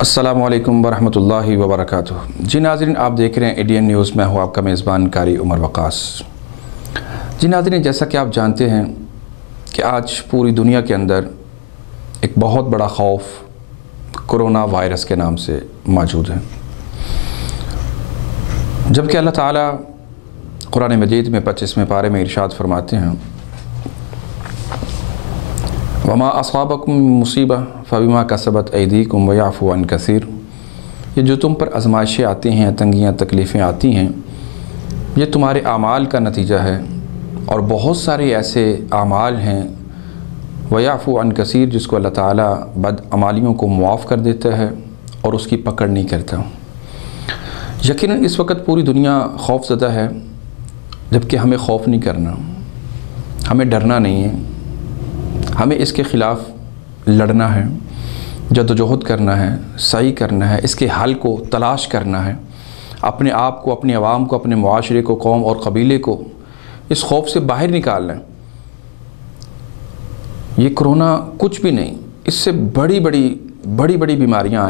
السلام علیکم ورحمۃ اللہ وبرکاتہ۔ جی ناظرین، آپ دیکھ رہے ہیں ADN نیوز میں ہوں آپ کا میزبان قاری عمر وقاص۔ جی ناظرین، جیسا کہ آپ جانتے ہیں کہ آج پوری دنیا کے اندر ایک بہت بڑا خوف کرونا وائرس کے نام سے موجود ہے، جبکہ اللہ تعالیٰ قرآن مجید میں 25ویں پارے میں ارشاد فرماتے ہیں وما اصابکم مصیبہ فبما کسبت ایدیکم ویعفو عن کثیر۔ یہ جو تم پر آزمائشیں آتی ہیں، تنگیاں تکلیفیں آتی ہیں، یہ تمہارے اعمال کا نتیجہ ہے، اور بہت سارے ایسے اعمال ہیں ویعفو عن کثیر جس کو اللہ تعالیٰ بدعمالیوں کو معاف کر دیتا ہے اور اس کی پکڑ نہیں کرتا۔ یقیناً اس وقت پوری دنیا خوف زدہ ہے، جبکہ ہمیں خوف نہیں کرنا، ہمیں ڈرنا نہیں ہے، ہمیں اس کے خلاف لڑنا ہے، جدوجہد کرنا ہے، سعی کرنا ہے، اس کے حل کو تلاش کرنا ہے، اپنے آپ کو، اپنی عوام کو، اپنے معاشرے کو، قوم اور قبیلے کو اس خوف سے باہر نکالنا ہے۔ یہ کرونا کچھ بھی نہیں، اس سے بڑی بڑی بیماریاں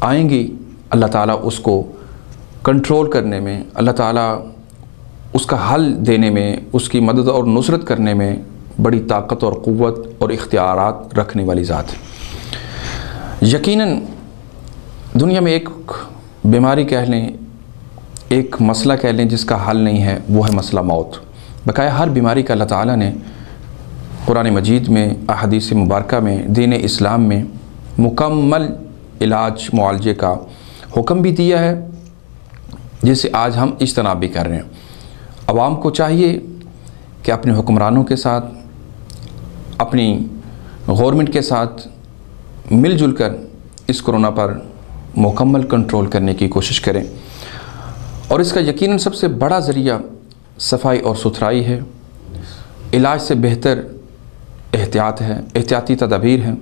آئیں گی۔ اللہ تعالیٰ اس کو کنٹرول کرنے میں، اللہ تعالیٰ اس کا حل دینے میں، اس کی مدد اور نصرت کرنے میں بڑی طاقت اور قوت اور اختیارات رکھنے والی ذات ہے۔ یقیناً دنیا میں ایک بیماری کہہ لیں، ایک مسئلہ کہہ لیں جس کا حل نہیں ہے، وہ ہے مسئلہ موت۔ بقایا ہر بیماری کا اللہ تعالیٰ نے قرآن مجید میں، احادیث مبارکہ میں، دین اسلام میں مکمل علاج معالجے کا حکم بھی دیا ہے، جسے آج ہم اجتناب بھی کر رہے ہیں۔ عوام کو چاہیے کہ اپنے حکمرانوں کے ساتھ، اپنی گورنمنٹ کے ساتھ مل جل کر اس کرونا پر مکمل کنٹرول کرنے کی کوشش کریں، اور اس کا یقیناً سب سے بڑا ذریعہ صفائی اور ستھرائی ہے، علاج سے بہتر احتیاط ہے، احتیاطی تدابیر ہیں۔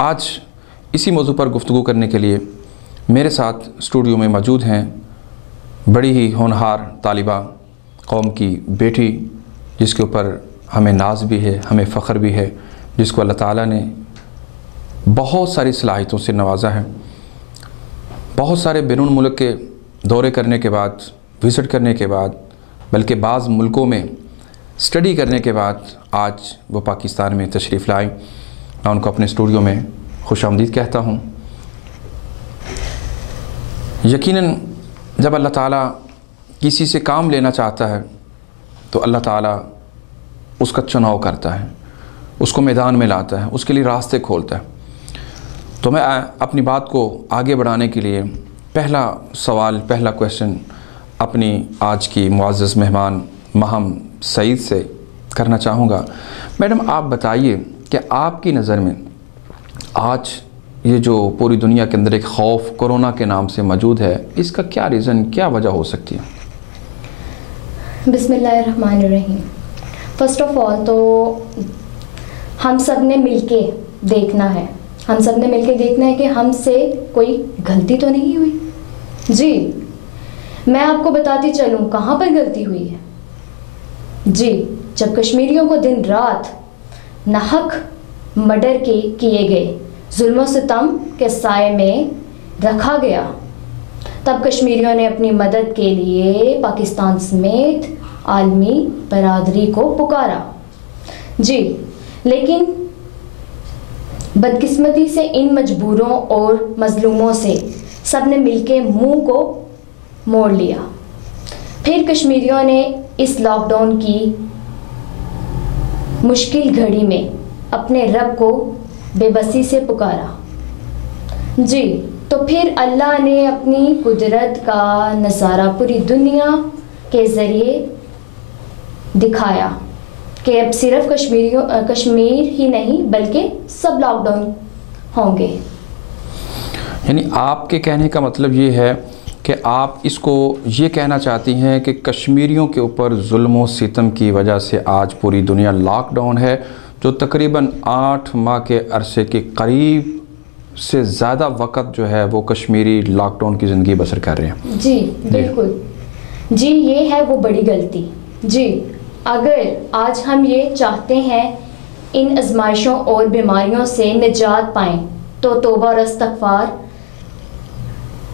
آج اسی موضوع پر گفتگو کرنے کے لیے میرے ساتھ اسٹوڈیو میں موجود ہیں بڑی ہی ہونہار طالبہ، قوم کی بیٹی، جس کے اوپر ہمیں ناز بھی ہے، ہمیں فخر بھی ہے، جس کو اللہ تعالیٰ نے بہت ساری صلاحیتوں سے نوازا ہے۔ بہت سارے بیرون ملک کے دورے کرنے کے بعد، وزٹ کرنے کے بعد، بلکہ بعض ملکوں میں اسٹڈی کرنے کے بعد آج وہ پاکستان میں تشریف لائیں۔ میں ان کو اپنے اسٹوڈیو میں خوش آمدید کہتا ہوں۔ یقیناً جب اللہ تعالیٰ کسی سے کام لینا چاہتا ہے تو اللہ تعالیٰ اس کا چناؤ کرتا ہے، اس کو میدان میں لاتا ہے، اس کے لیے راستے کھولتا ہے۔ تو میں اپنی بات کو آگے بڑھانے کے لیے پہلا سوال، پہلا کویسچن اپنی آج کی معزز مہمان مہم سعید سے کرنا چاہوں گا۔ میڈم، آپ بتائیے کہ آپ کی نظر میں آج یہ جو پوری دنیا کے اندر ایک خوف کرونا کے نام سے موجود ہے، اس کا کیا ریزن، کیا وجہ ہو سکتی ہے؟ بسم اللہ الرحمن الرحیم۔ فرسٹ آف آل تو ہم سب نے مل کے دیکھنا ہے، کہ ہم سے کوئی غلطی تو نہیں ہوئی۔ جی میں آپ کو بتاتی چلوں کہاں پر غلطی ہوئی ہے۔ جی جب کشمیریوں کو دن رات ناحق مرڈر کیے گئے، ظلم و ستم کے سائے میں رکھا گیا، تب کشمیریوں نے اپنی مدد کے لیے پاکستان سمیت عالمی برادری کو پکارا۔ جی لیکن بدقسمتی سے ان مجبوروں اور مظلوموں سے سب نے مل کے منہ کو موڑ لیا۔ پھر کشمیریوں نے اس لاک ڈاؤن کی مشکل گھڑی میں اپنے رب کو بے بسی سے پکارا۔ جی تو پھر اللہ نے اپنی قدرت کا نظارہ پوری دنیا کے ذریعے دکھایا کہ اب صرف کشمیر ہی نہیں بلکہ سب لاک ڈاؤن ہوں گے۔ یعنی آپ کے کہنے کا مطلب یہ ہے کہ آپ اس کو یہ کہنا چاہتی ہیں کہ کشمیریوں کے اوپر ظلم و ستم کی وجہ سے آج پوری دنیا لاک ڈاؤن ہے، جو تقریباً 8 ماہ کے عرصے کے قریب سے زیادہ وقت جو ہے وہ کشمیری لاک ڈاؤن کی زندگی بسر کر رہے ہیں۔ جی بالکل، جی یہ ہے وہ بڑی غلطی۔ جی اگر آج ہم یہ چاہتے ہیں ان آزمائشوں اور بیماریوں سے نجات پائیں تو توبہ اور استغفار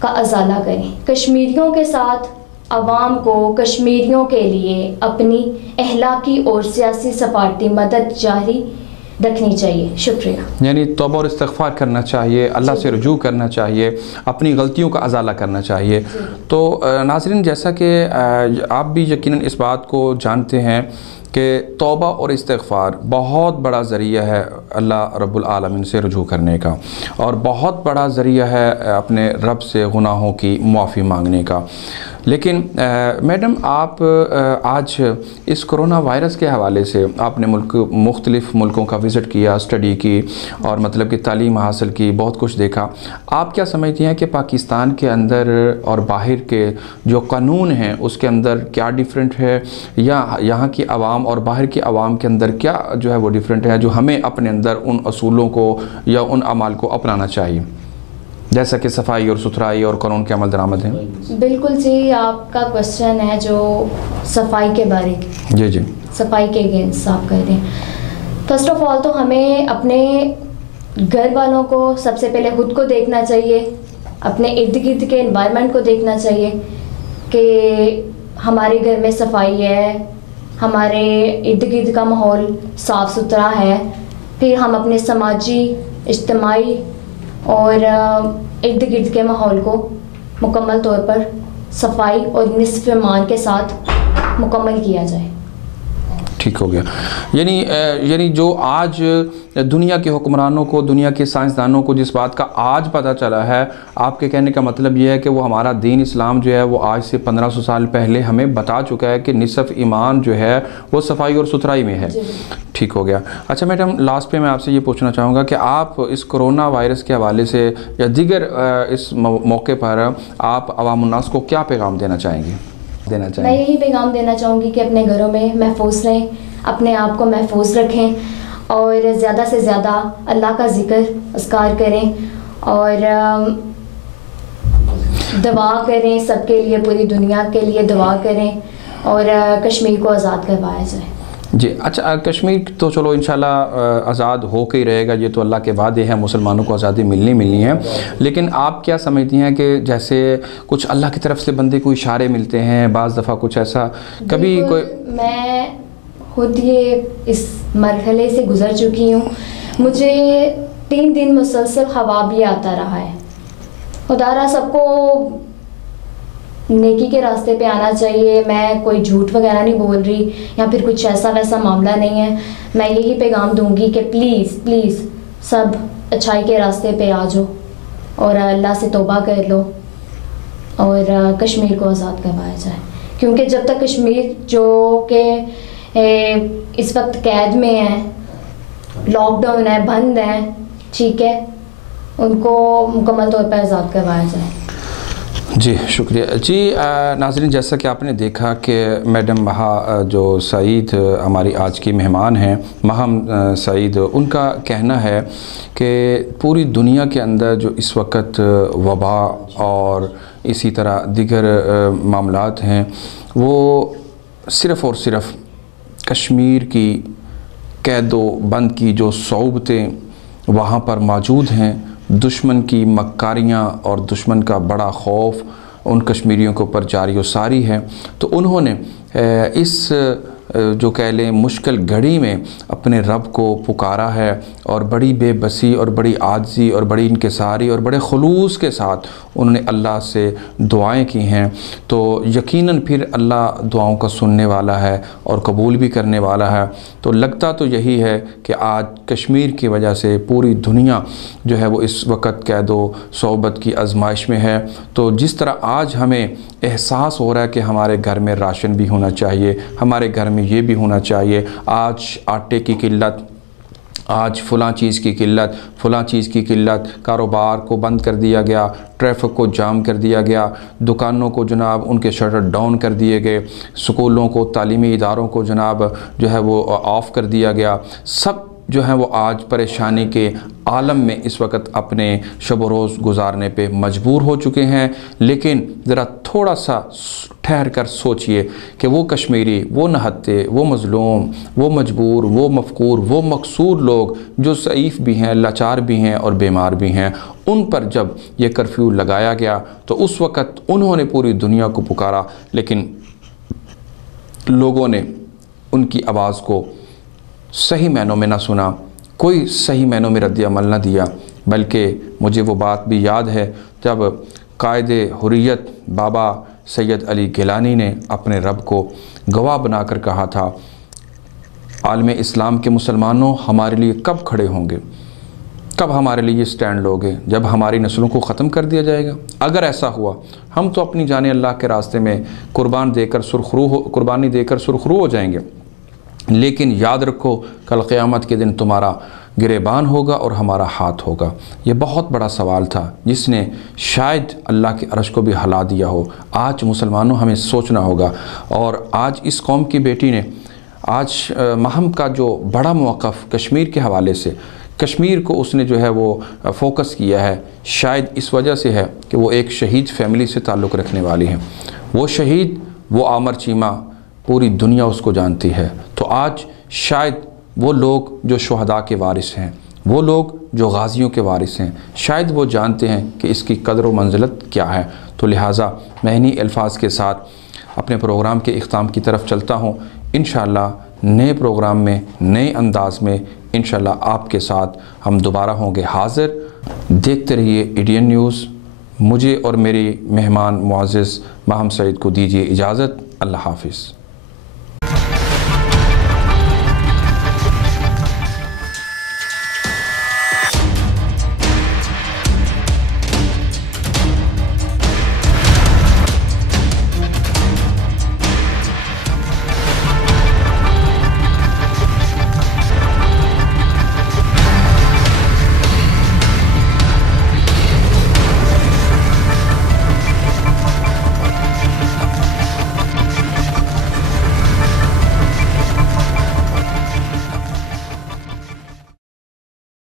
کا ازالہ کریں. کشمیریوں کے ساتھ عوام کو کشمیریوں کے لیے اپنی اخلاقی اور سیاسی سفارتی مدد جاری رکھنی چاہیے. شکریہ. یعنی توبہ اور استغفار کرنا چاہیے, اللہ سے رجوع کرنا چاہیے, اپنی غلطیوں کا ازالہ کرنا چاہیے. تو ناظرین, جیسا کہ آپ بھی یقیناً اس بات کو جانتے ہیں کہ توبہ اور استغفار بہت بڑا ذریعہ ہے اللہ رب العالمین سے رجوع کرنے کا, اور بہت بڑا ذریعہ ہے اپنے رب سے گناہوں کی معافی مانگنے کا. لیکن میڈم, آپ آج اس کرونا وائرس کے حوالے سے آپ نے مختلف ملکوں کا وزٹ کیا, اسٹڈی کی, اور مطلب کہ تعلیم حاصل کی, بہت کچھ دیکھا. آپ کیا سمجھتی ہیں کہ پاکستان کے اندر اور باہر کے جو قانون ہیں اس کے اندر کیا ڈیفرنٹ ہے, یا یہاں کی عوام اور باہر کی عوام کے اندر کیا جو ہے وہ ڈیفرنٹ ہے, جو ہمیں اپنے اندر ان اصولوں کو یا ان اعمال کو اپنانا چاہیے, جیسا کہ صفائی اور ستھرائی اور قانون کے عمل درآمد ہیں؟ بالکل جی, آپ کا کوشچن ہے جو صفائی کے بارے. جی صفائی کے اگینسٹ آپ کہہ رہے ہیں. فرسٹ آف آل تو ہمیں اپنے گھر والوں کو سب سے پہلے خود کو دیکھنا چاہیے, اپنے ارد گرد کے انوائرمنٹ کو دیکھنا چاہیے کہ ہمارے گھر میں صفائی ہے, ہمارے ارد گرد کا ماحول صاف ستھرا ہے. پھر ہم اپنے سماجی, اجتماعی اور ارد گرد کے ماحول کو مکمل طور پر صفائی اور نصف ایمان کے ساتھ مکمل کیا جائے. ٹھیک ہو گیا. یعنی جو آج دنیا کے حکمرانوں کو, دنیا کے سائنسدانوں کو جس بات کا آج پتہ چلا ہے, آپ کے کہنے کا مطلب یہ ہے کہ وہ ہمارا دین اسلام جو ہے وہ آج سے 1500 سال پہلے ہمیں بتا چکا ہے کہ نصف ایمان جو ہے وہ صفائی اور ستھرائی میں ہے. ٹھیک ہو گیا. اچھا میڈم, لاسٹ پہ میں آپ سے یہ پوچھنا چاہوں گا کہ آپ اس کرونا وائرس کے حوالے سے یا دیگر اس موقع پر آپ عوام الناس کو کیا پیغام دینا چاہیں گے؟ میں یہی پیغام دینا چاہوں گی کہ اپنے گھروں میں محفوظ رہیں, اپنے آپ کو محفوظ رکھیں, اور زیادہ سے زیادہ اللہ کا ذکر اذکار کریں, اور دعا کریں سب کے لیے, پوری دنیا کے لیے دعا کریں, اور کشمیر کو آزاد کروایا جائے. جی اچھا, کشمیر تو چلو انشاءاللہ آزاد ہو کے ہی رہے گا, یہ تو اللہ کے وعدے ہیں, مسلمانوں کو آزادی ملنی ہے. لیکن آپ کیا سمجھتی ہیں کہ جیسے کچھ اللہ کی طرف سے بندے کو اشارے ملتے ہیں, بعض دفعہ کچھ ایسا کبھی کوئی؟ میں خود یہ اس مرحلے سے گزر چکی ہوں. مجھے 3 دن مسلسل خواب بھی آتا رہا ہے. خدا را سب کو نیکی کے راستے پہ آنا چاہیے. میں کوئی جھوٹ وغیرہ نہیں بول رہی یا پھر کچھ ایسا ویسا معاملہ نہیں ہے. میں یہی پیغام دوں گی کہ پلیز سب اچھائی کے راستے پہ آ جاؤ اور اللہ سے توبہ کر لو اور کشمیر کو آزاد کروایا جائے. کیونکہ جب تک کشمیر جو کہ اس وقت قید میں ہے, لاک ڈاؤن ہے, بند ہے, ٹھیک ہے, ان کو مکمل طور پر آزاد کروایا جائے. جی شکریہ. جی ناظرین, جیسا کہ آپ نے دیکھا کہ میڈم مہا جو سعید ہماری آج کی مہمان ہیں, مہم سعید, ان کا کہنا ہے کہ پوری دنیا کے اندر جو اس وقت وبا اور اسی طرح دیگر معاملات ہیں, وہ صرف اور صرف کشمیر کی قید و بند کی جو صعوبتیں وہاں پر موجود ہیں, دشمن کی مکاریاں اور دشمن کا بڑا خوف ان کشمیریوں کے اوپر جاری و ساری ہے. تو انہوں نے اس جو کہہ لیں مشکل گھڑی میں اپنے رب کو پکارا ہے, اور بڑی بے بسی اور بڑی عاجزی اور بڑی انکساری اور بڑے خلوص کے ساتھ انہوں نے اللہ سے دعائیں کی ہیں. تو یقیناً پھر اللہ دعاؤں کا سننے والا ہے اور قبول بھی کرنے والا ہے. تو لگتا تو یہی ہے کہ آج کشمیر کی وجہ سے پوری دنیا جو ہے وہ اس وقت قید و صعوبت کی آزمائش میں ہے. تو جس طرح آج ہمیں احساس ہو رہا ہے کہ ہمارے گھر میں راشن بھی ہونا چاہیے, ہمارے گھر میں یہ بھی ہونا چاہیے, آج آٹے کی قلت, آج فلاں چیز کی قلت, فلاں چیز کی قلت, کاروبار کو بند کر دیا گیا, ٹریفک کو جام کر دیا گیا, دکانوں کو جناب ان کے شٹر ڈاؤن کر دیے گئے, سکولوں کو, تعلیمی اداروں کو جناب جو ہے وہ آف کر دیا گیا. سب جو ہیں وہ آج پریشانی کے عالم میں اس وقت اپنے شب و روز گزارنے پہ مجبور ہو چکے ہیں، لیکن ذرا تھوڑا سا ٹھہر کر سوچئے کہ وہ کشمیری، وہ نہتے، وہ مظلوم، وہ مجبور، وہ مفقور، وہ مقصور لوگ جو ضعیف بھی ہیں، لاچار بھی ہیں اور بیمار بھی ہیں، ان پر جب یہ کرفیو لگایا گیا تو اس وقت انہوں نے پوری دنیا کو پکارا، لیکن لوگوں نے ان کی آواز کو صحیح معنوں میں نہ سنا، کوئی صحیح معنوں میں رد عمل نہ دیا، بلکہ مجھے وہ بات بھی یاد ہے جب قائد حریت بابا سید علی گیلانی نے اپنے رب کو گواہ بنا کر کہا تھا، عالم اسلام کے مسلمانوں ہمارے لیے کب کھڑے ہوں گے، کب ہمارے لیے سٹینڈ لوگے، جب ہماری نسلوں کو ختم کر دیا جائے گا؟ اگر ایسا ہوا ہم تو اپنی جانیں اللہ کے راستے میں قربانی دے کر سرخرو ہو جائیں گے، لیکن یاد رکھو کل قیامت کے دن تمہارا گریبان ہوگا اور ہمارا ہاتھ ہوگا۔ یہ بہت بڑا سوال تھا جس نے شاید اللہ کے عرش کو بھی ہلا دیا ہو۔ آج مسلمانوں ہمیں سوچنا ہوگا، اور آج اس قوم کی بیٹی نے آج مہم کا جو بڑا موقف کشمیر کے حوالے سے، کشمیر کو اس نے جو ہے وہ فوکس کیا ہے، شاید اس وجہ سے ہے کہ وہ ایک شہید فیملی سے تعلق رکھنے والی ہیں۔ وہ شہید، وہ عامر چیمہ، پوری دنیا اس کو جانتی ہے۔ تو آج شاید وہ لوگ جو شہداء کے وارث ہیں، وہ لوگ جو غازیوں کے وارث ہیں، شاید وہ جانتے ہیں کہ اس کی قدر و منزلت کیا ہے۔ تو لہٰذا میں انہی الفاظ کے ساتھ اپنے پروگرام کے اختتام کی طرف چلتا ہوں۔ انشاءاللہ نئے پروگرام میں، نئے انداز میں انشاءاللہ آپ کے ساتھ ہم دوبارہ ہوں گے حاضر۔ دیکھتے رہیے ADN نیوز۔ مجھے اور میری مہمان معزز ماہم سعید کو دیجیے اجازت۔ اللہ حافظ۔